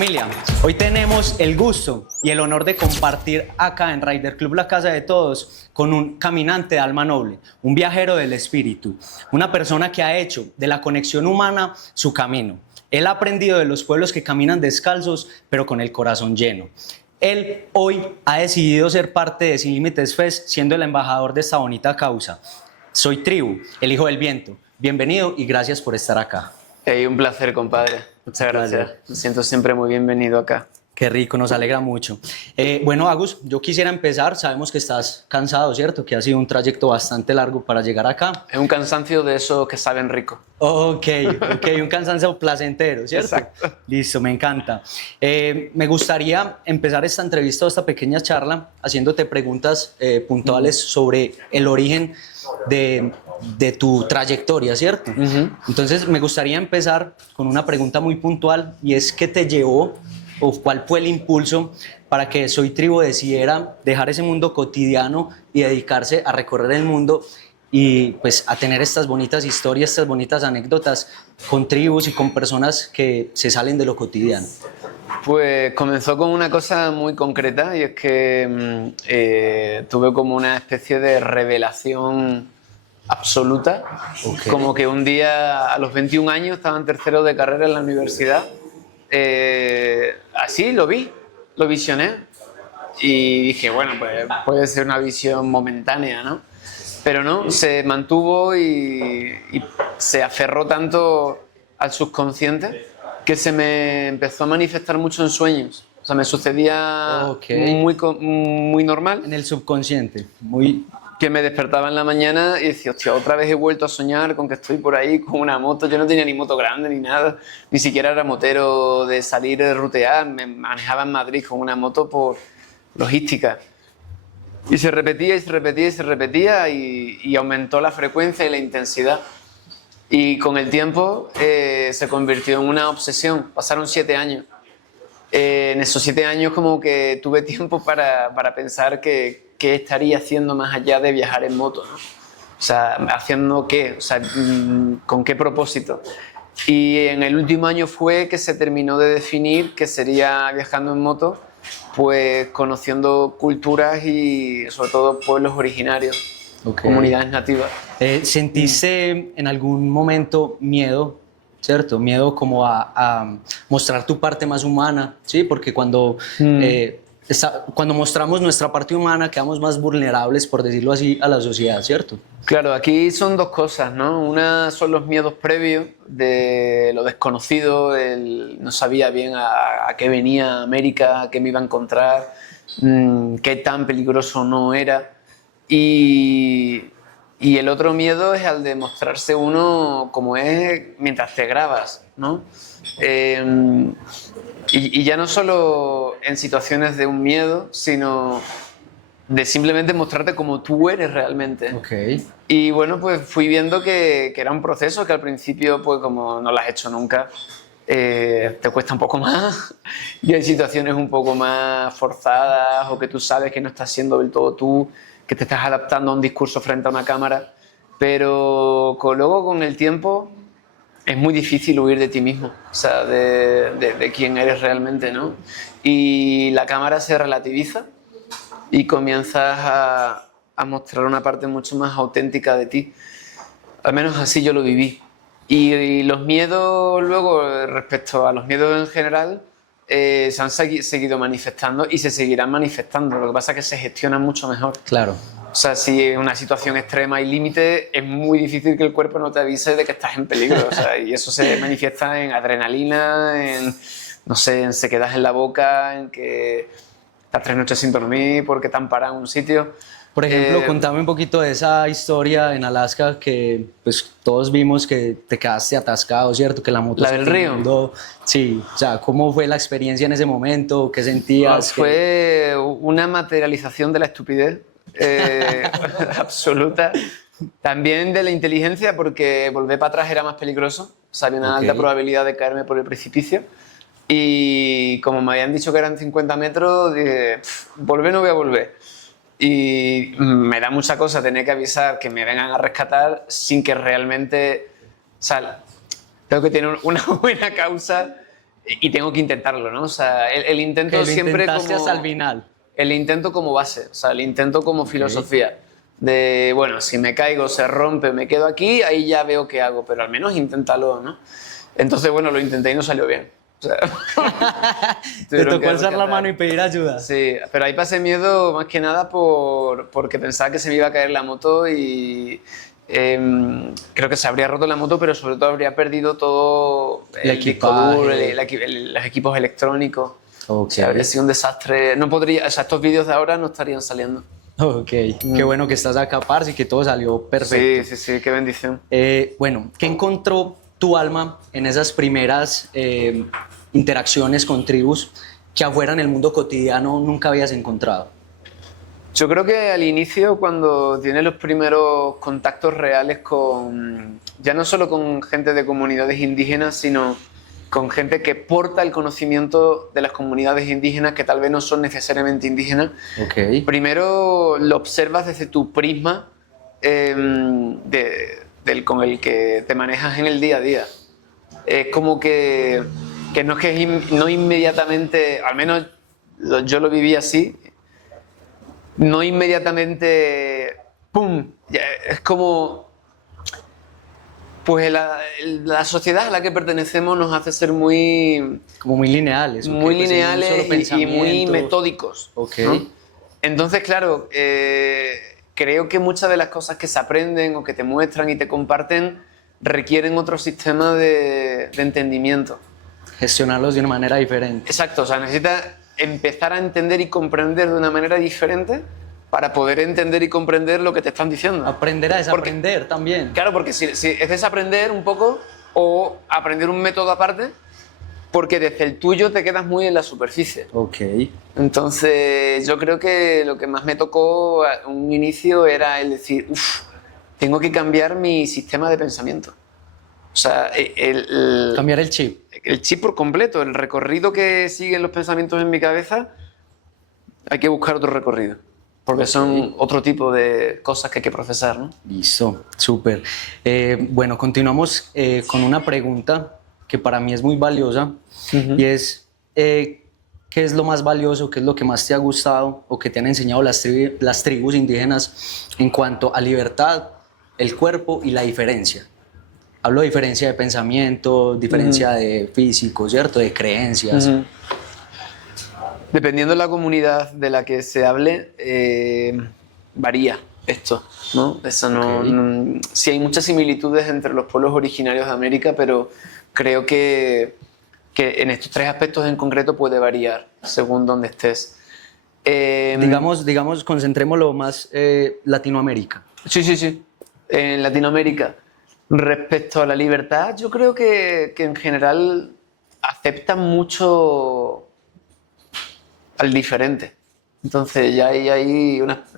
Familia, hoy tenemos el gusto y el honor de compartir acá en Rider Club La Casa de Todos con un caminante de alma noble, un viajero del espíritu, una persona que ha hecho de la conexión humana su camino. Él ha aprendido de los pueblos que caminan descalzos, pero con el corazón lleno. Él hoy ha decidido ser parte de Sin Límites Fest, siendo el embajador de esta bonita causa. Soy Tribu, el hijo del viento. Bienvenido y gracias por estar acá. Hey, un placer, compadre. Muchas gracias. Me siento siempre muy bienvenido acá. Qué rico, nos alegra mucho. Bueno, Agus, yo quisiera empezar. Sabemos que estás cansado, ¿cierto? Que ha sido un trayecto bastante largo para llegar acá. Es un cansancio de esos que saben rico. Ok, un cansancio placentero, ¿cierto? Exacto. Listo, me encanta. Me gustaría empezar esta entrevista o esta pequeña charla haciéndote preguntas puntuales sobre el origen de tu trayectoria, ¿cierto? Entonces, me gustaría empezar con una pregunta muy puntual y es ¿qué te llevó o cuál fue el impulso para que Soy Tribu decidiera dejar ese mundo cotidiano y dedicarse a recorrer el mundo y pues a tener estas bonitas historias, estas bonitas anécdotas con tribus y con personas que se salen de lo cotidiano? Pues comenzó con una cosa muy concreta y es que tuve como una especie de revelación absoluta. Okay. Como que un día a los 21 años estaba en tercero de carrera en la universidad. Así lo vi, lo visioné y dije, bueno, pues puede ser una visión momentánea, ¿no? Pero no, se mantuvo y se aferró tanto al subconsciente que se me empezó a manifestar mucho en sueños. O sea, me sucedía muy normal. En el subconsciente, muy... Que me despertaba en la mañana y decía, hostia, otra vez he vuelto a soñar con que estoy por ahí con una moto. Yo no tenía ni moto grande ni nada, ni siquiera era motero de salir a rutear. Me manejaba en Madrid con una moto por logística. Y se repetía y se repetía y se repetía y aumentó la frecuencia y la intensidad. Y con el tiempo se convirtió en una obsesión. Pasaron 7 años. En esos 7 años como que tuve tiempo para pensar qué estaría haciendo más allá de viajar en moto, ¿no? O sea, ¿haciendo qué? O sea, ¿con qué propósito? Y en el último año fue que se terminó de definir que sería viajando en moto, pues conociendo culturas y sobre todo pueblos originarios, comunidades nativas. ¿Sentiste en algún momento miedo? ¿Cierto? Miedo como a mostrar tu parte más humana, ¿sí? Porque cuando mostramos nuestra parte humana quedamos más vulnerables, por decirlo así, a la sociedad, ¿cierto? Claro, aquí son dos cosas, ¿no? Una son los miedos previos de lo desconocido, no sabía bien a qué venía América, a qué me iba a encontrar, qué tan peligroso no era. Y el otro miedo es al de mostrarse uno como es mientras te grabas, ¿no? Y ya no solo en situaciones de un miedo, sino de simplemente mostrarte como tú eres realmente. Okay. Y bueno, pues fui viendo que era un proceso que al principio, pues como no lo has hecho nunca, te cuesta un poco más. Y hay situaciones un poco más forzadas o que tú sabes que no estás siendo del todo tú, que te estás adaptando a un discurso frente a una cámara, pero luego con el tiempo es muy difícil huir de ti mismo, o sea, de quién eres realmente, ¿no? Y la cámara se relativiza y comienzas a mostrar una parte mucho más auténtica de ti. Al menos así yo lo viví. Y los miedos luego, respecto a los miedos en general, se han seguido manifestando y se seguirán manifestando. Lo que pasa es que se gestionan mucho mejor. Claro. O sea, si es una situación extrema y límite, es muy difícil que el cuerpo no te avise de que estás en peligro. O sea, y eso se manifiesta en adrenalina, no sé, en sequedad en la boca, en que estás 3 noches sin dormir porque te han parado en un sitio. Por ejemplo, contame un poquito de esa historia en Alaska que pues todos vimos que te quedaste atascado, ¿cierto? Que la moto ¿La del río? Sí, o sea, ¿cómo fue la experiencia en ese momento? ¿Qué sentías? Fue una materialización de la estupidez absoluta. También de la inteligencia, porque volver para atrás era más peligroso. O sea, había una alta probabilidad de caerme por el precipicio. Y como me habían dicho que eran 50 metros, dije, volver no voy a volver. Y me da mucha cosa tener que avisar que me vengan a rescatar sin que realmente... O sea, tengo que tener una buena causa y tengo que intentarlo, ¿no? O sea, el intento Que lo siempre intentaste como... hasta el final. El intento como base, o sea, el intento como filosofía. De, bueno, si me caigo, se rompe, me quedo aquí, ahí ya veo qué hago, pero al menos inténtalo, ¿no? Entonces, bueno, lo intenté y no salió bien. O sea, Te tuvieron tocó que alzar la rescatar. mano y pedir ayuda. Sí, pero ahí pasé miedo más que nada porque pensaba que se me iba a caer la moto y creo que se habría roto la moto, pero sobre todo habría perdido todo El el disco duro, equipaje. los equipos electrónicos. Ok. O sea, habría sido un desastre. No podría, o sea, estos vídeos de ahora no estarían saliendo. Ok, qué bueno que estás acá, parce, y que todo salió perfecto. Sí, sí, sí, qué bendición. Bueno, ¿qué encontró tu alma en esas primeras interacciones con tribus que afuera en el mundo cotidiano nunca habías encontrado? Yo creo que al inicio, cuando tienes los primeros contactos reales con, ya no solo con gente de comunidades indígenas, sino con gente que porta el conocimiento de las comunidades indígenas que tal vez no son necesariamente indígenas, Ok. primero lo observas desde tu prisma con el que te manejas en el día a día. Es como que no es que no inmediatamente, al menos yo lo viví así, no inmediatamente, ¡pum! Es como, pues la sociedad a la que pertenecemos nos hace ser muy, Como muy lineales. ok, muy pues seguir un solo lineales y muy pensamiento. metódicos. Ok. ¿No? Entonces, claro, creo que muchas de las cosas que se aprenden o que te muestran y te comparten requieren otro sistema de entendimiento. Gestionarlos de una manera diferente. Exacto, o sea, necesitas empezar a entender y comprender de una manera diferente para poder entender y comprender lo que te están diciendo. Aprender a desaprender también. Claro, porque si es desaprender un poco o aprender un método aparte, porque desde el tuyo te quedas muy en la superficie. Ok. Entonces, yo creo que lo que más me tocó a un inicio era el decir, uff, tengo que cambiar mi sistema de pensamiento. O sea, Cambiar el chip. el chip por completo, el recorrido que siguen los pensamientos en mi cabeza, hay que buscar otro recorrido. Porque son otro tipo de cosas que hay que procesar, ¿no? Listo, súper. Bueno, continuamos con una pregunta que para mí es muy valiosa y es, ¿qué es lo más valioso, qué es lo que más te ha gustado o que te han enseñado las tribus indígenas en cuanto a libertad, el cuerpo y la diferencia? Hablo de diferencia de pensamiento, diferencia de físico, ¿cierto? De creencias. Dependiendo de la comunidad de la que se hable, varía esto, ¿no? Eso no, sí hay muchas similitudes entre los pueblos originarios de América, pero creo que en estos tres aspectos en concreto puede variar según donde estés. Digamos, concentrémoslo más Latinoamérica. Sí, sí, sí. En Latinoamérica, respecto a la libertad, yo creo que en general aceptan mucho al diferente. Entonces ya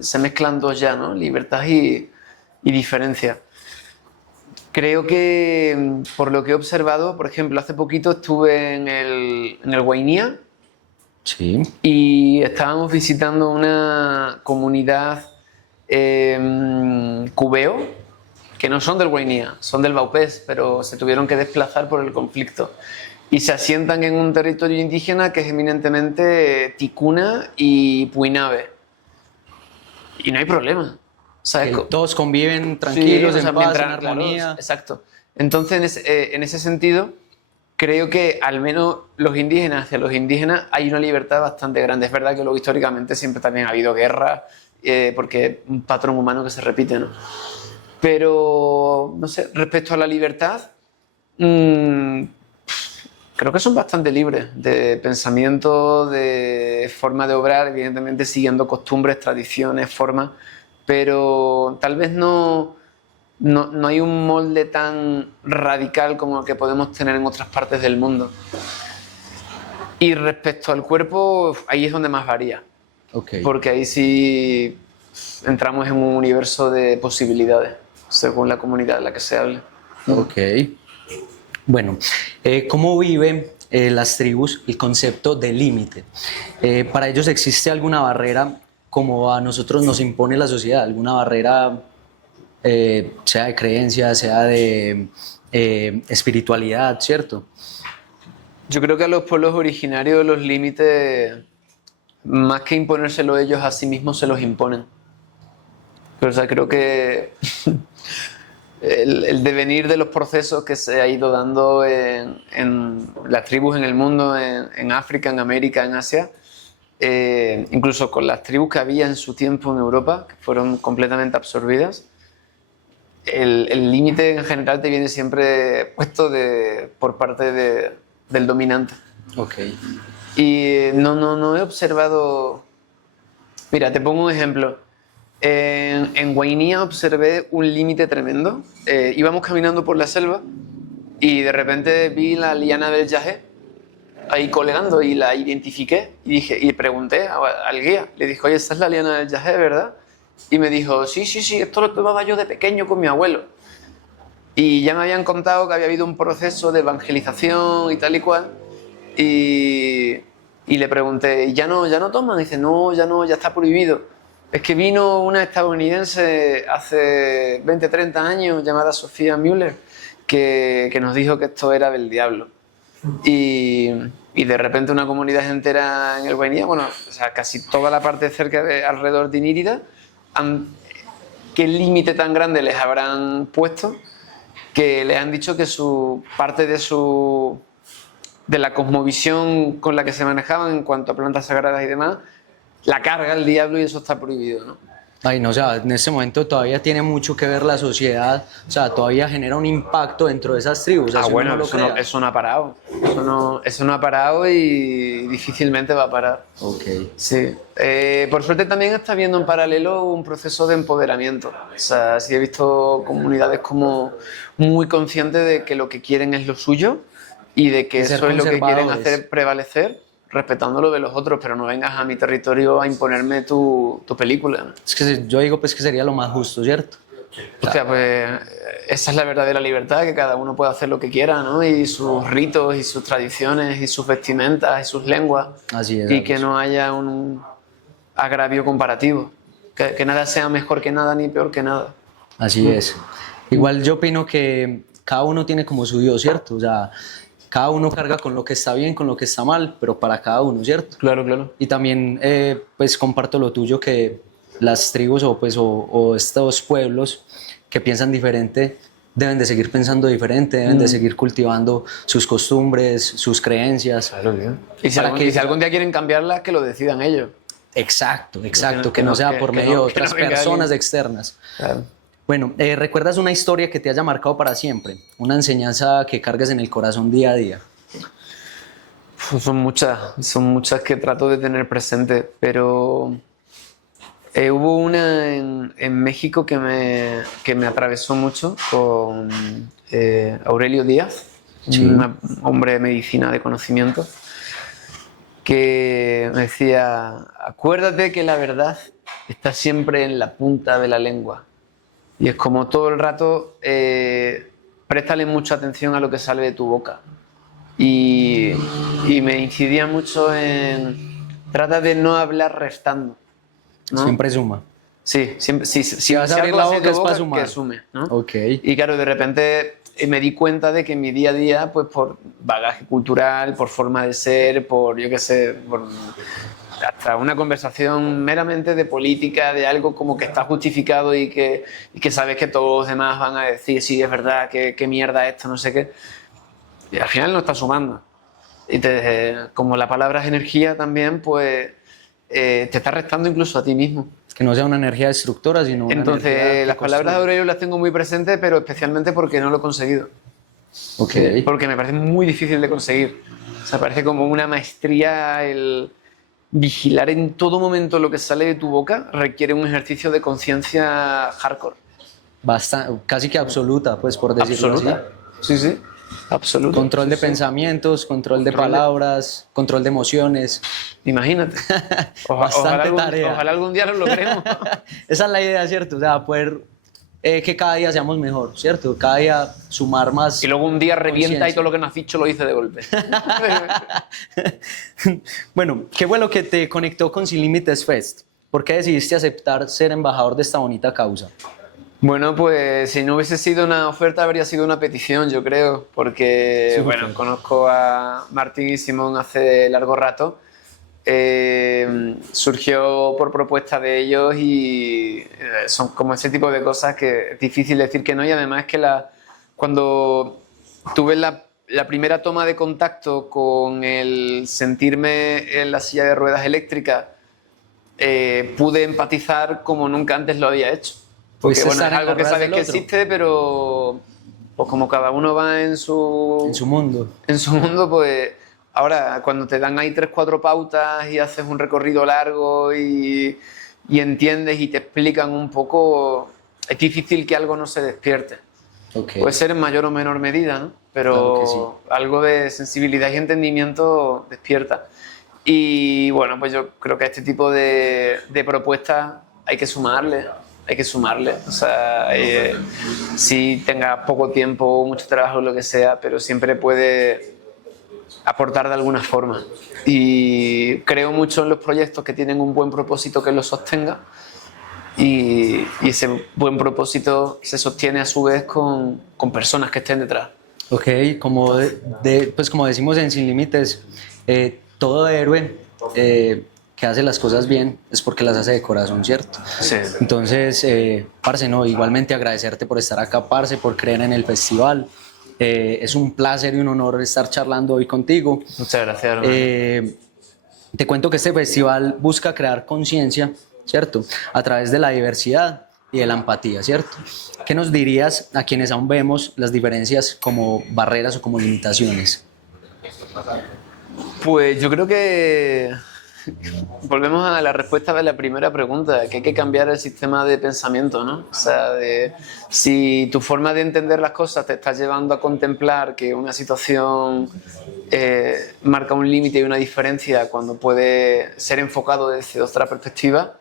se mezclan dos ya, ¿no? Libertad y diferencia. Creo que, por lo que he observado, por ejemplo, hace poquito estuve en el Guainía Sí. y estábamos visitando una comunidad cubeo, que no son del Guainía, son del Baupés, pero se tuvieron que desplazar por el conflicto. Y se asientan en un territorio indígena que es eminentemente ticuna y puinabe. Y no hay problema. O sea, Todos conviven tranquilos, sí, o sea, en paz, en claro, armonía. exacto. Entonces, en ese sentido, creo que al menos los indígenas, hacia los indígenas, hay una libertad bastante grande. Es verdad que luego históricamente siempre también ha habido guerra, porque es un patrón humano que se repite, ¿no? Pero, no sé, respecto a la libertad, creo que son bastante libres de pensamiento, de forma de obrar, evidentemente siguiendo costumbres, tradiciones, formas, pero tal vez no hay un molde tan radical como el que podemos tener en otras partes del mundo. Y respecto al cuerpo, ahí es donde más varía, Okay. porque ahí sí entramos en un universo de posibilidades, según la comunidad en la que se hable. Ok. Bueno, ¿cómo viven las tribus el concepto de límite? ¿Para ellos existe alguna barrera como a nosotros nos impone la sociedad? ¿Alguna barrera, sea de creencia, sea de espiritualidad, cierto? Yo creo que a los pueblos originarios los límites, más que imponérselos ellos a sí mismos, se los imponen. Pero, o sea, creo que el devenir de los procesos que se ha ido dando en las tribus en el mundo, en África, en América, en Asia, incluso con las tribus que había en su tiempo en Europa, que fueron completamente absorbidas, el límite en general te viene siempre puesto por parte del dominante. Ok. Y no he observado... Mira, te pongo un ejemplo. En Guainía observé un límite tremendo. Íbamos caminando por la selva y de repente vi la liana del yagé ahí colgando y la identifiqué y pregunté al guía. Le dije, oye, esta es la liana del yagé, ¿verdad? Y me dijo, sí, esto lo tomaba yo de pequeño con mi abuelo. Y ya me habían contado que había habido un proceso de evangelización y tal y cual. Y le pregunté, ¿ya no toman? Dice, no, ya está prohibido. Es que vino una estadounidense hace 20, 30 años llamada Sofía Müller que nos dijo que esto era del diablo. Y de repente una comunidad entera en el Guainía, bueno, o sea, casi toda la parte cerca alrededor de Inírida, ¿qué límite tan grande les habrán puesto que les han dicho que parte de la cosmovisión con la que se manejaban en cuanto a plantas sagradas y demás, la carga el diablo y eso está prohibido, ¿no? Ay, no, o sea, en este momento todavía tiene mucho que ver la sociedad, o sea, todavía genera un impacto dentro de esas tribus. Ah, si bueno, uno no lo crea. eso no ha parado. Eso no ha parado y difícilmente va a parar. Ok. Sí. Por suerte también está habiendo en paralelo un proceso de empoderamiento. O sea, sí he visto comunidades como muy conscientes de que lo que quieren es lo suyo y de que De ser eso es lo que quieren conservadores. hacer prevalecer, respetando lo de los otros, pero no vengas a mi territorio a imponerme tu película. Es que yo digo pues que sería lo más justo, ¿cierto? O sea, pues esa es la verdadera libertad, que cada uno puede hacer lo que quiera, ¿no? Y sus ritos, y sus tradiciones, y sus vestimentas, y sus lenguas. Así es. Y que no haya un agravio comparativo. Que nada sea mejor que nada ni peor que nada. Así es. Igual yo opino que cada uno tiene como su Dios, ¿cierto? O sea, cada uno carga con lo que está bien, con lo que está mal, pero para cada uno, ¿cierto? Claro, claro. Y también pues comparto lo tuyo, que las tribus o estos pueblos que piensan diferente deben de seguir pensando diferente, deben de seguir cultivando sus costumbres, sus creencias. Claro, bien. Y Para que- si algún día quieren cambiarlas, que lo decidan ellos. Exacto, Que que no- no sea por que medio no- de que no otras venga personas alguien. externas. Claro. Bueno, ¿recuerdas una historia que te haya marcado para siempre? Una enseñanza que cargues en el corazón día a día. Son muchas que trato de tener presente, pero hubo una en México que me atravesó mucho con Aurelio Díaz, Sí. un hombre de medicina de conocimiento, que me decía, acuérdate que la verdad está siempre en la punta de la lengua. Y es como todo el rato, préstale mucha atención a lo que sale de tu boca. Y me incidía mucho en trata de no hablar restando, ¿no? Siempre suma. Sí, siempre, si vas a abrir algo la hace boca tu es para sumar. que sume, ¿no? Ok. Y claro, de repente me di cuenta de que en mi día a día, pues por bagaje cultural, por forma de ser, por yo qué sé, por hasta una conversación meramente de política, de algo como que está justificado y que sabes que todos los demás van a decir, sí, es verdad, qué mierda esto, no sé qué. Y al final no está sumando. Y como la palabra es energía también, pues te está restando incluso a ti mismo. Que no sea una energía destructora, sino una energía Entonces, que las palabras de construye. Aurelio las tengo muy presentes, pero especialmente porque no lo he conseguido. Ok. Porque me parece muy difícil de conseguir. O sea, parece como una maestría el vigilar en todo momento lo que sale de tu boca, requiere un ejercicio de conciencia hardcore. Casi que absoluta, pues por decirlo Absoluta. Sí, sí. así. Absoluta. Control de Sí, sí. pensamientos, control de Control de- palabras, control de emociones. Imagínate. Bastante tarea. Ojalá algún día lo logremos. Esa es la idea, ¿cierto? O sea, poder que cada día seamos mejor, ¿cierto? Cada día sumar más. Y luego un día revienta y conciencia. todo lo que no has dicho lo hice de golpe. Bueno, ¿qué fue lo que te conectó con Sin Límites Fest? ¿Por qué decidiste aceptar ser embajador de esta bonita causa? Bueno, pues si no hubiese sido una oferta, habría sido una petición, yo creo, porque, Sí, bueno, ok. conozco a Martín y Simón hace largo rato. Surgió por propuesta de ellos y son como ese tipo de cosas que es difícil decir que no, y además que cuando tuve la primera toma de contacto con el sentirme en la silla de ruedas eléctrica, pude empatizar como nunca antes lo había hecho. Porque Pudiste bueno, es estar en algo las que ruedas sabes del que otro, existe, pero pues como cada uno va en su mundo. en su mundo, pues ahora cuando te dan ahí 3 4 pautas y haces un recorrido largo y entiendes y te explican un poco, es difícil que algo no se despierte. Ok, Puede ser en mayor o menor medida, ¿no? claro que sí. Pero algo de sensibilidad y entendimiento despierta. Y bueno, pues yo creo que a este tipo de propuestas hay que sumarle, hay que sumarle. O sea, si tengas poco tiempo, mucho trabajo, lo que sea, pero siempre puede aportar de alguna forma. Y creo mucho en los proyectos que tienen un buen propósito que los sostenga, y ese buen propósito se sostiene a su vez con personas que estén detrás. Ok, como, pues como decimos en Sin Límites, todo héroe que hace las cosas bien es porque las hace de corazón, ¿cierto? Sí. Entonces, parce, no, igualmente agradecerte por estar acá, parce, por creer en el festival. Es un placer y un honor estar charlando hoy contigo. Muchas gracias, hermano. Te cuento que este festival busca crear conciencia, ¿cierto? A través de la diversidad y de la empatía, ¿cierto? ¿Qué nos dirías a quienes aún vemos las diferencias como barreras o como limitaciones? Pues yo creo que volvemos a la respuesta de la primera pregunta, que hay que cambiar el sistema de pensamiento, ¿no? O sea, si tu forma de entender las cosas te está llevando a contemplar que una situación marca un límite y una diferencia cuando puede ser enfocado desde otra perspectiva,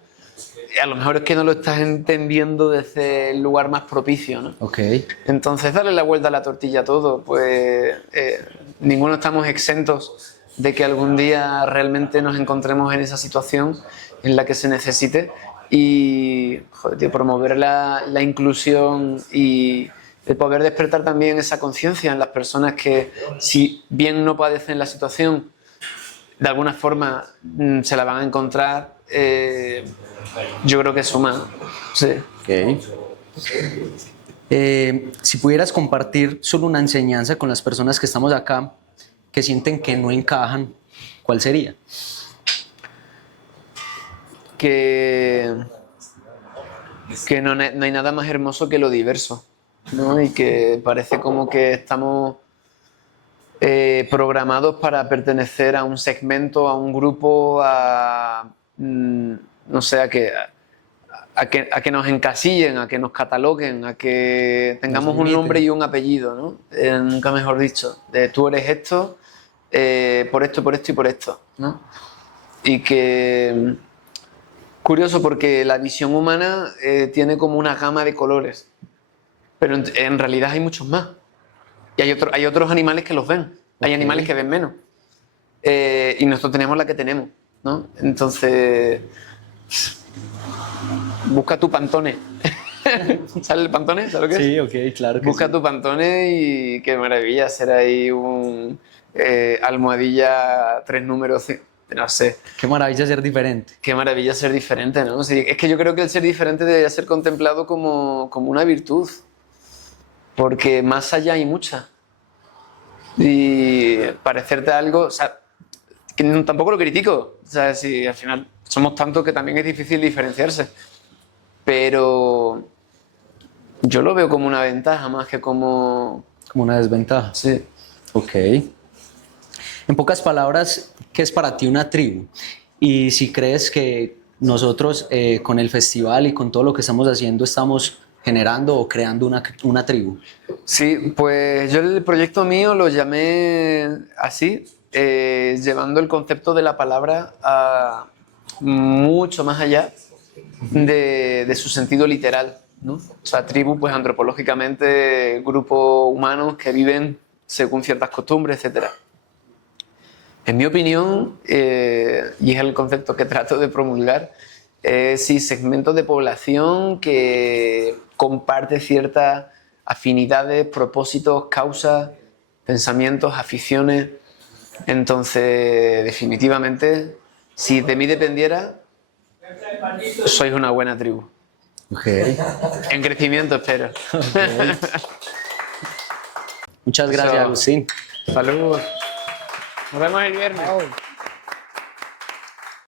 a lo mejor es que no lo estás entendiendo desde el lugar más propicio, ¿no? Ok, Entonces, darle la vuelta a la tortilla a todo, pues ninguno estamos exentos de que algún día realmente nos encontremos en esa situación en la que se necesite, y joder, tío, promover la inclusión y el poder despertar también esa conciencia en las personas que, si bien no padecen la situación, de alguna forma se la van a encontrar, yo creo que suma. Sí. ok. Si pudieras compartir solo una enseñanza con las personas que estamos acá, que sienten que no encajan, ¿cuál sería? que, que no hay nada más hermoso que lo diverso, ¿no? Y que parece como que estamos programados para pertenecer a un segmento, a un grupo, no sé, a que nos encasillen, a que nos cataloguen, a que tengamos un nombre y un apellido, ¿no? Nunca mejor dicho, de tú eres esto, por esto, por esto y por esto, ¿no? Y que curioso, porque la visión humana tiene como una gama de colores, pero en realidad hay muchos más. Y hay otros animales que los ven. Hay Ok. animales que ven menos. Y nosotros tenemos la que tenemos, ¿no? Entonces, busca tu pantone. ¿Sabes el pantone? ¿Sabes lo que es? Sí, ok, claro que Busca sí. tu pantone y qué maravilla ser ahí un almohadilla 3 números, no sé. Qué maravilla ser diferente. Qué maravilla ser diferente, ¿no? Sí, es que yo creo que el ser diferente debería ser contemplado como una virtud, porque más allá hay mucha. Y parecerte a algo, o sea, que tampoco lo critico, o sea, si al final somos tantos que también es difícil diferenciarse, pero yo lo veo como una ventaja más que como... Como una desventaja. Sí. Ok. En pocas palabras, ¿qué es para ti una tribu? Y si crees que nosotros con el festival y con todo lo que estamos haciendo estamos generando o creando una tribu. Sí, pues yo el proyecto mío lo llamé así, llevando el concepto de la palabra a mucho más allá de su sentido literal, ¿no? O sea, tribu, pues antropológicamente, grupos humanos que viven según ciertas costumbres, etcétera. En mi opinión, y es el concepto que trato de promulgar, sí, segmentos de población que comparte ciertas afinidades, propósitos, causas, pensamientos, aficiones. Entonces, definitivamente, si de mí dependiera, sois una buena tribu. Okay. En crecimiento, espero. Muchas gracias, Eso. Agustín. Salud. Nos vemos el viernes.